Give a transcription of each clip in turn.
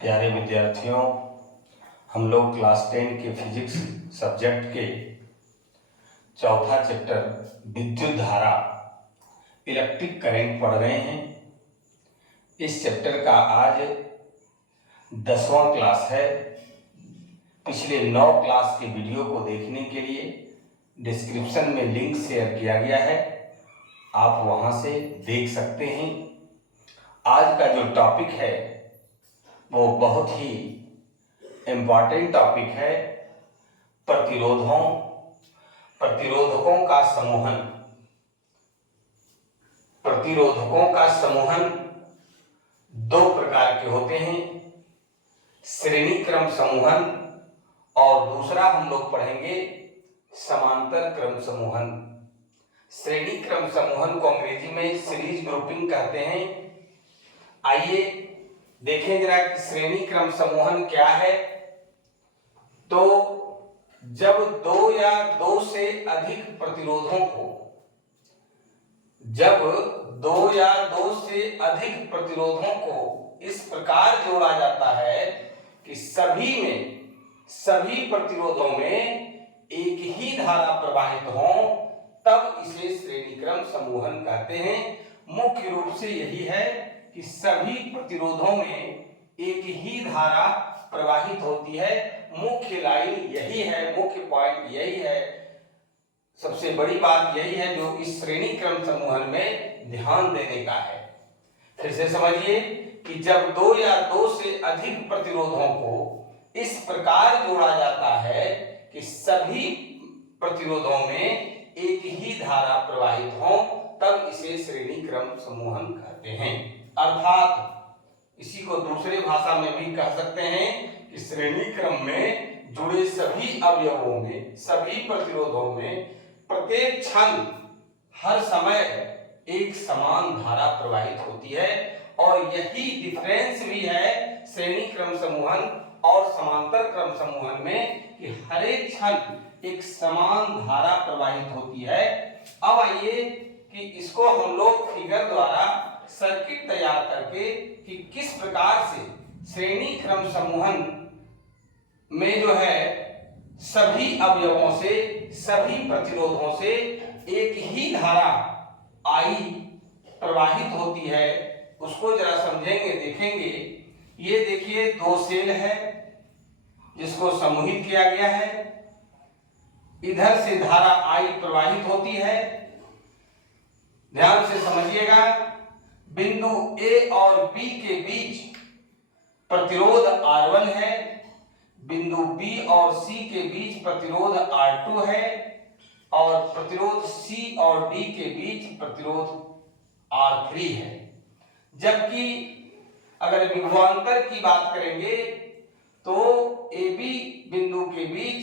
प्यारे विद्यार्थियों, हम लोग क्लास 10 के फिजिक्स सब्जेक्ट के चौथा चैप्टर विद्युत धारा इलेक्ट्रिक करंट पढ़ रहे हैं। इस चैप्टर का आज 10वां क्लास है। पिछले 9 क्लास के वीडियो को देखने के लिए डिस्क्रिप्शन में लिंक शेयर किया गया है, आप वहां से देख सकते हैं। आज का जो टॉपिक है वो बहुत ही इम्पॉर्टेंट टॉपिक है, प्रतिरोधकों का समूहन। प्रतिरोधकों का समूहन दो प्रकार के होते हैं, श्रेणी क्रम समूहन और दूसरा हम लोग पढ़ेंगे समांतर क्रम समूहन। श्रेणी क्रम समूहन को अंग्रेजी में सीरीज ग्रुपिंग कहते हैं। आइए देखें जरा कि श्रेणी क्रम समूहन क्या है। तो जब दो या दो से अधिक प्रतिरोधों को इस प्रकार जोड़ा जाता है कि सभी प्रतिरोधों में एक ही धारा प्रवाहित हो, तब इसे श्रेणी क्रम समूहन कहते हैं। मुख्य रूप से यही है कि सभी प्रतिरोधों में एक ही धारा प्रवाहित होती है। मुख्य लाइन यही है, मुख्य पॉइंट यही है, सबसे बड़ी बात यही है जो इस श्रेणी क्रम समूहन में ध्यान देने का है। फिर से समझिए कि जब दो या दो से अधिक प्रतिरोधों को इस प्रकार जोड़ा जाता है कि सभी प्रतिरोधों में एक ही धारा प्रवाहित हो, तब इसे श्रेणी क्रम समूहन कहते हैं। अर्थात इसी को दूसरे भाषा में भी कह सकते हैं कि श्रेणी क्रम में जुड़े सभी अवयवों में, सभी प्रतिरोधों में प्रत्येक क्षण हर समय एक समान धारा प्रवाहित होती है। और यही डिफरेंस भी है श्रेणी क्रम समूहन और समांतर क्रम समूहन में कि हर एक क्षण एक समान धारा प्रवाहित होती है। अब आइए कि इसको हम लोग फिगर द्वारा सर्किट तैयार करके कि किस प्रकार से श्रेणी क्रम समूहन में जो है सभी अवयवों से, सभी प्रतिरोधों से एक ही धारा I प्रवाहित होती है, उसको जरा समझेंगे, देखेंगे। ये देखिए दो सेल है जिसको समूहित किया गया है, इधर से धारा I प्रवाहित होती है। ध्यान से समझिएगा, बिंदु A और B के बीच प्रतिरोध R1 है, बिंदु B और C के बीच प्रतिरोध R2 है और प्रतिरोध C और D के बीच प्रतिरोध R3 है। जबकि अगर विभवांतर की बात करेंगे तो AB बिंदु के बीच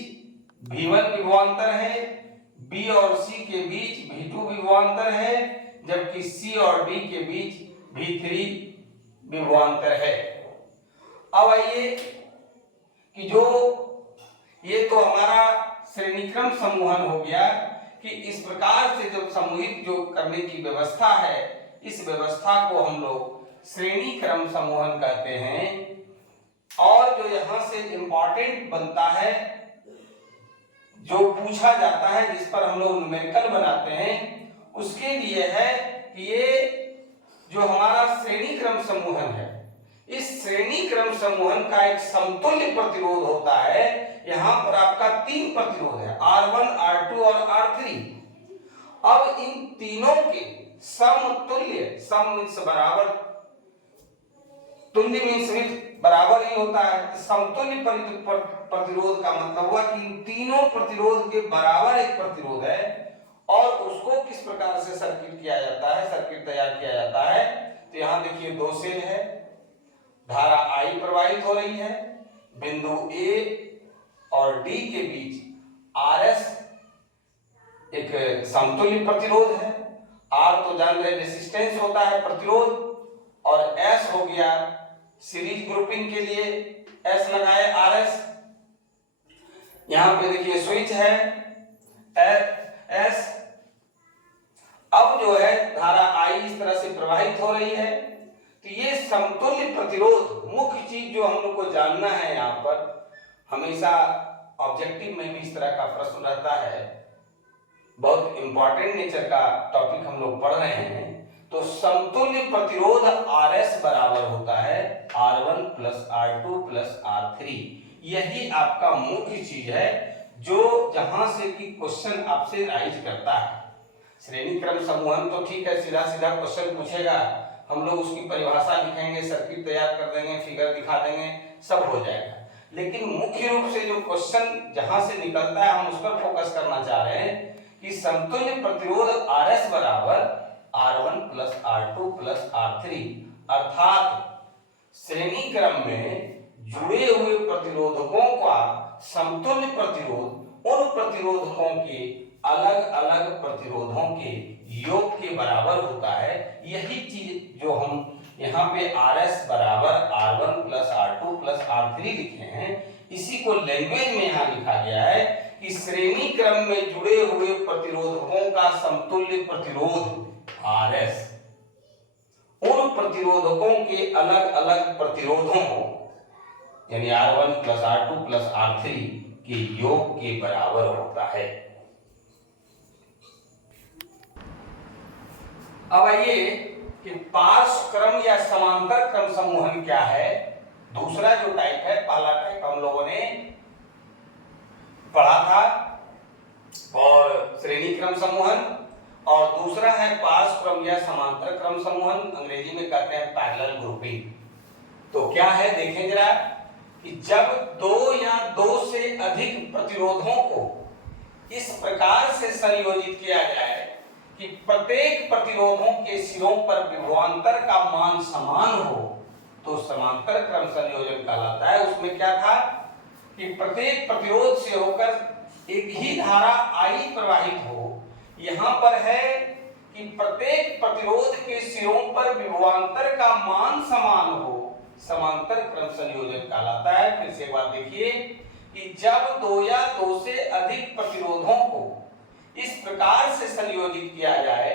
V1 विभवांतर है, B और C के बीच V2 विभवांतर है, जबकि C और D के बीच V3 विभवांतर है। अब आइए कि जो ये तो हमारा श्रेणी क्रम समूहन हो गया कि इस प्रकार से जब समूहित जो करने की व्यवस्था है, इस व्यवस्था को हम लोग श्रेणी क्रम समूहन कहते हैं। और जो यहाँ से इंपॉर्टेंट बनता है, जो पूछा जाता है, जिस पर हम लोग न्यूमेरिकल बनाते हैं, उसके लिए है कि ये जो हमारा श्रेणी क्रम समूहन है, इस श्रेणी क्रम समूहन का एक समतुल्य प्रतिरोध होता है। यहाँ पर आपका 3 प्रतिरोध है, R1, R2 और R3। अब इन तीनों के समतुल्य, सम मींस बराबर, तुल्य मींस बराबर ही होता है। समतुल्य प्रतिरोध का मतलब हुआ कि इन तीनों प्रतिरोध के बराबर एक प्रतिरोध है और उसको किस प्रकार से सर्किट किया जाता है, सर्किट तैयार किया जाता है। तो यहाँ देखिए दो सेल है, धारा I प्रवाहित हो रही है, बिंदु A और D के बीच RS एक समतुल्य प्रतिरोध है। R तो जान रहे रेजिस्टेंस होता है, प्रतिरोध, और S हो गया सीरीज ग्रुपिंग के लिए S लगाए RS। यहां पे देखिए स्विच है S। अब जो है धारा I इस तरह से प्रवाहित हो रही है, तो ये समतुल्य प्रतिरोध, मुख्य चीज जो हम लोग को जानना है यहाँ पर, हमेशा ऑब्जेक्टिव में भी इस तरह का प्रश्न रहता है, बहुत इंपॉर्टेंट नेचर का टॉपिक हम लोग पढ़ रहे हैं। तो समतुल्य प्रतिरोध Rs बराबर होता है R1 plus R2 plus R3। यही आपका मुख्य चीज है जो जहां से कि क्वेश्चन आपसे राइज करता है। श्रेणी क्रम समूहन तो ठीक है, सीधा सीधा क्वेश्चन पूछेगा, हम लोग उसकी परिभाषा लिखेंगे, सर्किट तैयार कर देंगे, फिगर दिखा देंगे, सब हो जाएगा। लेकिन मुख्य रूप से जो क्वेश्चन जहां से निकलता है हम उस पर फोकस करना चाह रहे हैं कि समतुल्य प्रतिरोध Rs बराबर R1 plus R2 plus R3, अर्थात श्रेणी क्रम में जुड़े हुए प्रतिरोधकों का समतुल्य प्रतिरोध उन प्रतिरोधकों के अलग अलग प्रतिरोधों के योग के बराबर होता है। यही चीज जो हम यहाँ पे Rs बराबर R1 plus R2 plus R3 लिखे हैं, इसी को लैंग्वेज में यहाँ लिखा गया है कि श्रेणी क्रम में जुड़े हुए प्रतिरोधकों का समतुल्य प्रतिरोध Rs उन प्रतिरोधकों के अलग अलग प्रतिरोधों यानी R1 plus R2 plus R3 के योग के बराबर होता है। अब आइए कि पार्श्व क्रम या समांतर क्रम समूहन क्या है। दूसरा जो टाइप है, पहला टाइप हम लोगों ने पढ़ा था और श्रेणी क्रम समूहन, और दूसरा है पार्श्व क्रम या समांतर क्रम समूहन, अंग्रेजी में कहते हैं पैरेलल ग्रुपिंग। तो क्या है देखें जरा कि जब दो या दो से अधिक प्रतिरोधों को इस प्रकार से संयोजित किया जाए कि प्रत्येक प्रतिरोधों के सिरों पर विभवांतर का मान समान हो, तो समांतर क्रम संयोजन कहलाता है। उसमें क्या था कि प्रत्येक प्रतिरोध से होकर एक ही धारा I प्रवाहित हो। यहाँ पर है कि प्रत्येक प्रतिरोध के सिरों पर विभवांतर का मान समान हो, समांतर क्रम संयोजन कहलाता है। फिर से एक बात देखिए कि जब दो या दो से अधिक प्रतिरोधों को इस प्रकार से संयोजित किया जाए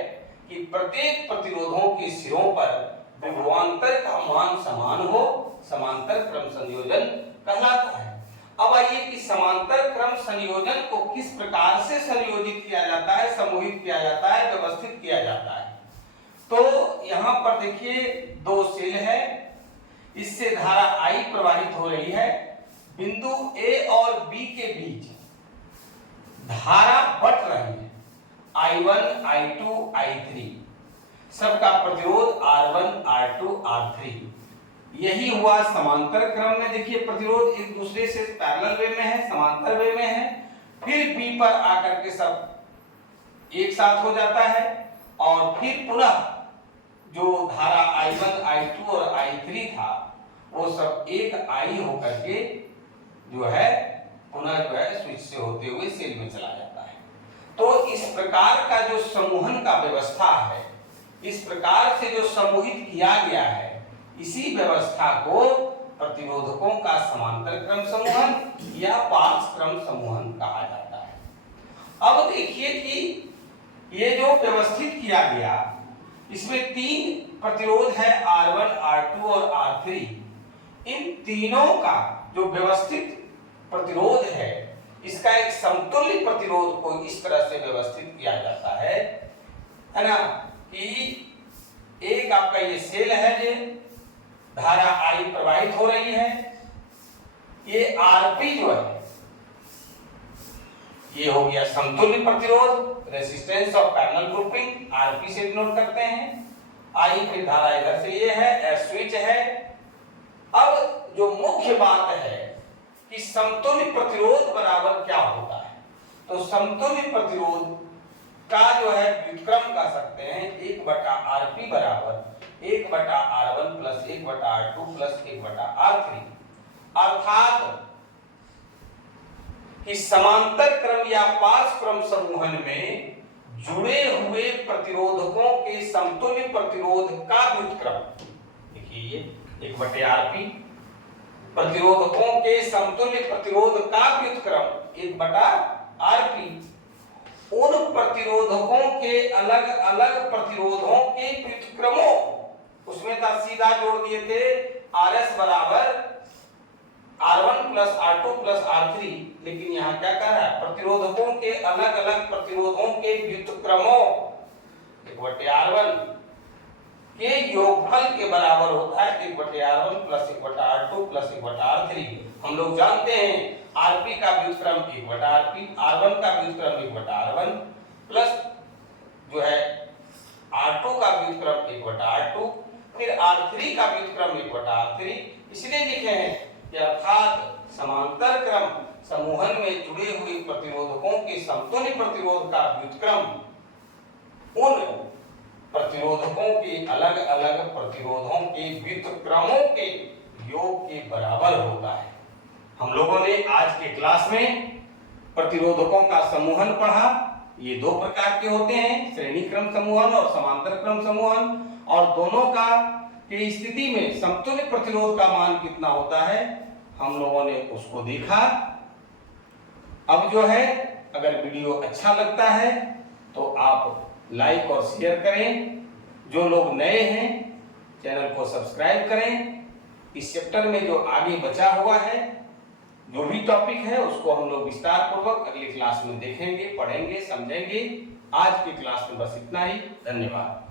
कि प्रत्येक प्रतिरोधों के सिरों पर विभवांतर का मान समान हो, समांतर क्रम संयोजन कहलाता है। अब आइए कि समांतर क्रम संयोजन को किस प्रकार से संयोजित किया जाता है, समूहित किया जाता है, व्यवस्थित किया जाता है। तो यहाँ पर देखिए दो सेल है, इससे धारा I प्रवाहित हो रही है। बिंदु A और B के बीच धारा बट रही है, I1, I2, I3, सबका प्रतिरोध R1, R2, R3। यही हुआ समांतर क्रम में। देखिए प्रतिरोध एक दूसरे से पैरेलल वे में है, समांतर वे में है, फिर B पर आकर के सब एक साथ हो जाता है और फिर पुनः जो धारा I1, I2 और I3 था वो सब एक I होकर के जो है पुनः जो है स्विच से होते हुए सेल में चला जाता है। तो इस प्रकार का जो समूहन का व्यवस्था है, इस प्रकार से जो समूहित किया गया है, इसी व्यवस्था को प्रतिरोधकों का समांतर क्रम समूहन या पार्श्व क्रम समूहन कहा जाता है। अब देखिए कि ये जो व्यवस्थित किया गया, इसमें तीन प्रतिरोध है R1, R2 और R3। इन तीनों का जो व्यवस्थित प्रतिरोध है, इसका एक समतुल्य प्रतिरोध को इस तरह से व्यवस्थित किया जाता है ना, कि एक आपका ये सेल है, ये धारा I प्रवाहित हो रही है, ये Rp जो है ये हो गया समतुल्य प्रतिरोध, resistance of parallel grouping, Rp से डिनोट करते हैं। I फिर धारा इधर से ये है, स्विच है। अब जो मुख्य बात है कि समतुल्य प्रतिरोध बराबर क्या होता है, तो समतुल्य प्रतिरोध का जो है व्युत्क्रम कह सकते हैं 1/Rp बराबर 1/R1 plus 1/R2 plus 1/R3। अर्थात कि समांतर क्रम या पार्श्व क्रम समूहन में जुड़े हुए प्रतिरोधकों के समतुल्य प्रतिरोध का व्युत्क्रम, देखिए 1/Rp, प्रतिरोधकों के समतुल्य प्रतिरोध का व्युत्क्रम 1/Rp, उन प्रतिरोधकों के अलग अलग प्रतिरोधों के व्युत्क्रमों उसमें था सीधा जोड़ दिए थे RS बराबर R1 plus R2 plus R3, लेकिन यहाँ क्या कह रहा है, प्रतिरोधकों के अलग अलग प्रतिरोधों के व्युत्क्रमों 1/R1 के योगफल के बराबर होता है 1/R1 plus 1/R2 plus 1/R3। हम लोग जानते हैं Rp का व्युत्क्रम 1/Rp, R1 का व्युत्क्रम 1/R1 प्लस जो है R2 का व्युत्क्रम 1/R2, फिर R3 का व्युत्क्रम 1/R3। इसलिए लिखे हैं कि अर्थात समांतर क्रम समूहन में जुड़े हुए प्रतिरोधकों के समतुल्य प्रतिरोध का व्युत्क्रम उन प्रतिरोधकों के अलग अलग प्रतिरोधों के व्युत्क्रमों के योग के बराबर होता है। हम लोगों ने आज के क्लास में प्रतिरोधकों का समूहन पढ़ा। ये दो प्रकार के होते हैं, श्रेणी क्रम समूहन और समांतर क्रम समूहन, और दोनों का की स्थिति में समतुल्य प्रतिरोध का मान कितना होता है हम लोगों ने उसको देखा। अब जो है अगर वीडियो अच्छा लगता है तो आप लाइक और शेयर करें। जो लोग नए हैं चैनल को सब्सक्राइब करें। इस चैप्टर में जो आगे बचा हुआ है, जो भी टॉपिक है, उसको हम लोग विस्तार पूर्वक अगली क्लास में देखेंगे, पढ़ेंगे, समझेंगे। आज की क्लास में बस इतना ही। धन्यवाद।